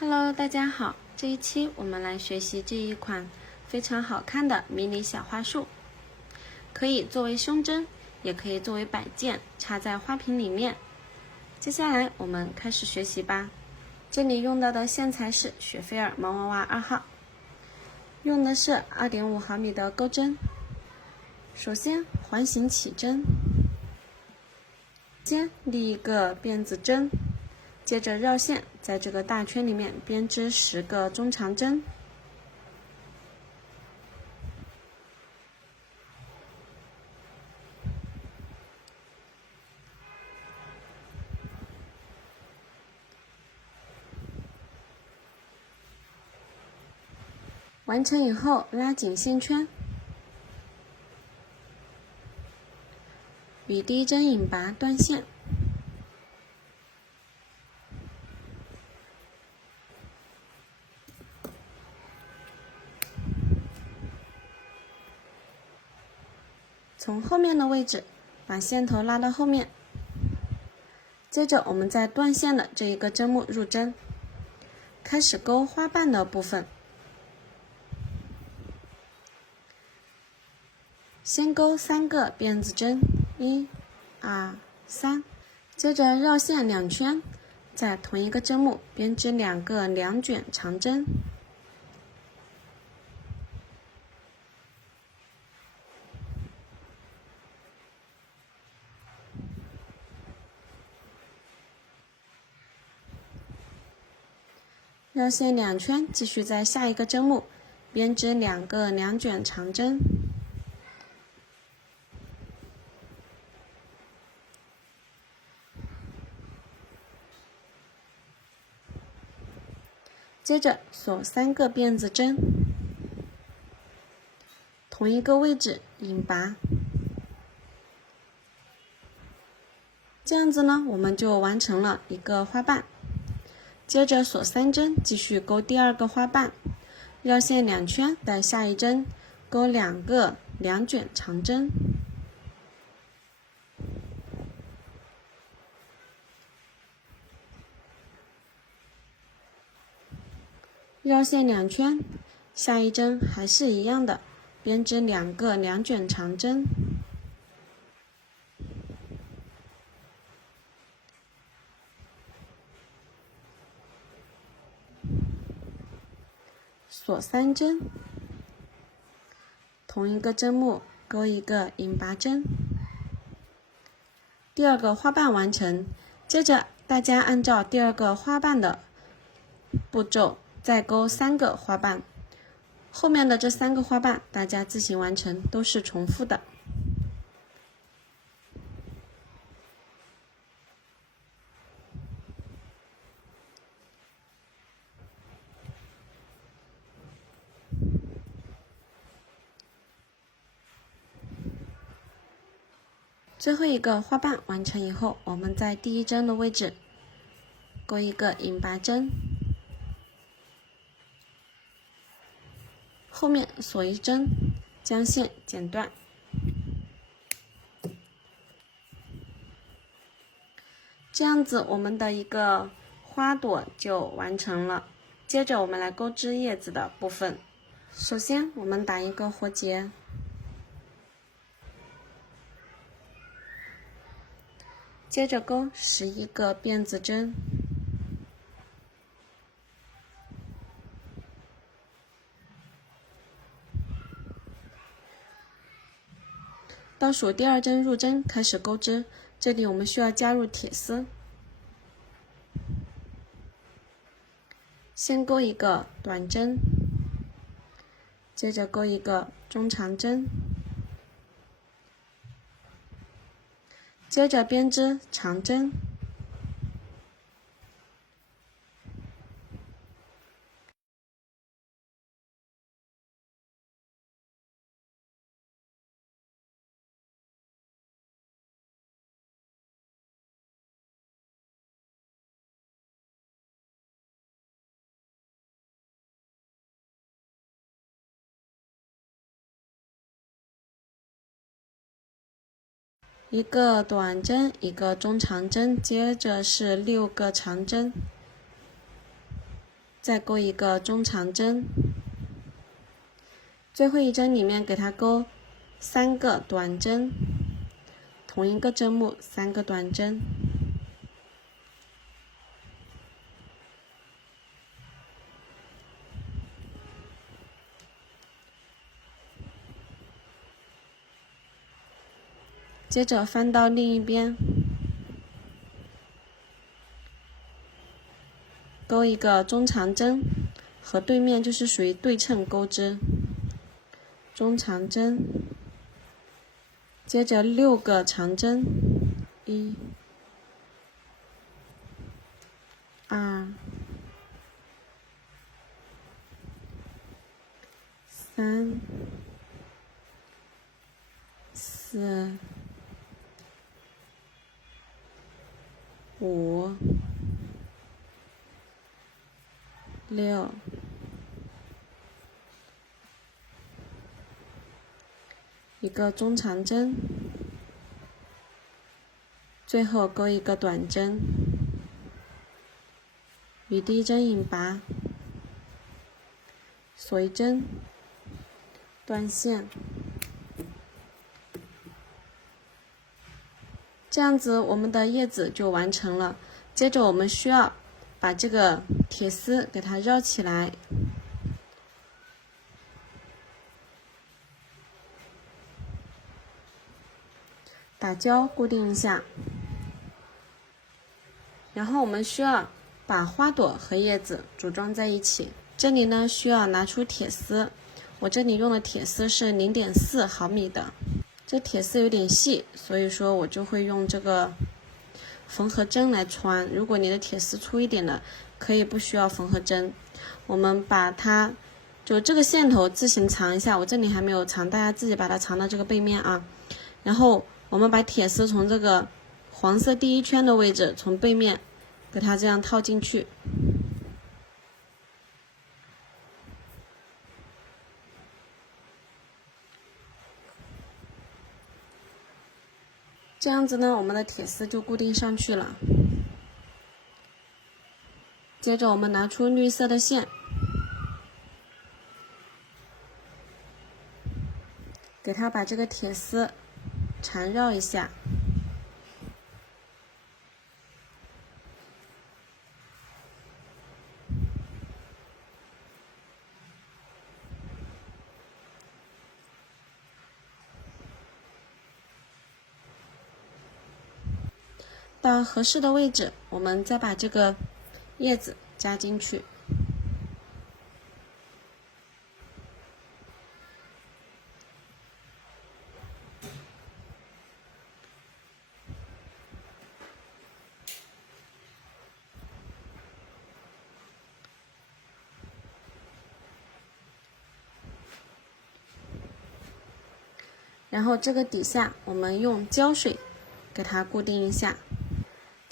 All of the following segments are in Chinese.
Hello， 大家好，这一期我们来学习这一款非常好看的迷你小花束，可以作为胸针，也可以作为摆件插在花瓶里面。接下来我们开始学习吧。这里用到的线材是雪菲尔毛娃娃2号，用的是 2.5 毫米的钩针。首先环形起针，先立一个辫子针，接着绕线，在这个大圈里面编织10个中长针。完成以后，拉紧线圈，与第一针引拔断线。从后面的位置把线头拉到后面，接着我们在断线的这一个针目入针，开始钩花瓣的部分。先钩3个辫子针，1、2、3，接着绕线2圈，在同一个针目编织2个2卷长针。绕线2圈，继续在下一个针目编织2个2卷长针。接着锁3个辫子针，同一个位置引拔。这样子呢，我们就完成了一个花瓣。接着锁3针，继续钩第2个花瓣，绕线2圈，在下一针钩2个2卷长针。绕线2圈，下一针还是一样的，编织2个2卷长针。锁3针，同一个针目钩一个引拔针。第2个花瓣完成，接着大家按照第2个花瓣的步骤再钩3个花瓣，后面的这3个花瓣大家自行完成，都是重复的。最后一个花瓣完成以后，我们在第一针的位置钩一个引拔针，后面锁1针，将线剪断。这样子我们的一个花朵就完成了。接着我们来钩织叶子的部分。首先我们打一个活结，接着钩11个辫子针，倒数第2针入针开始钩织，这里我们需要加入铁丝。先钩一个短针，接着钩一个中长针，接着编织长针。一个短针，一个中长针，接着是6个长针。再钩一个中长针，最后一针里面给它钩3个短针，同一个针目3个短针。接着翻到另一边，钩一个中长针，和对面就是属于对称钩织，中长针，接着6个长针，1、2、3、4、5、6、一个中长针，最后钩一个短针，与第一针引拔，锁一针，断线。这样子我们的叶子就完成了。接着我们需要把这个铁丝给它绕起来，打胶固定一下。然后我们需要把花朵和叶子组装在一起。这里呢需要拿出铁丝，我这里用的铁丝是0.4毫米的。这铁丝有点细，所以说我就会用这个缝合针来穿。如果你的铁丝粗一点的，可以不需要缝合针。我们把它就这个线头自行藏一下，我这里还没有藏，大家自己把它藏到这个背面啊。然后我们把铁丝从这个黄色第一圈的位置，从背面给它这样套进去。这样子呢，我们的铁丝就固定上去了。接着我们拿出绿色的线，给它把这个铁丝缠绕一下。到合适的位置，我们再把这个叶子加进去。然后这个底下我们用胶水给它固定一下。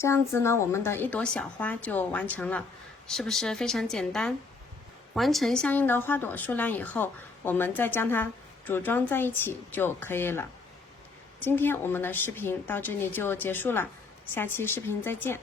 这样子呢，我们的一朵小花就完成了，是不是非常简单？完成相应的花朵数量以后，我们再将它组装在一起就可以了。今天我们的视频到这里就结束了，下期视频再见。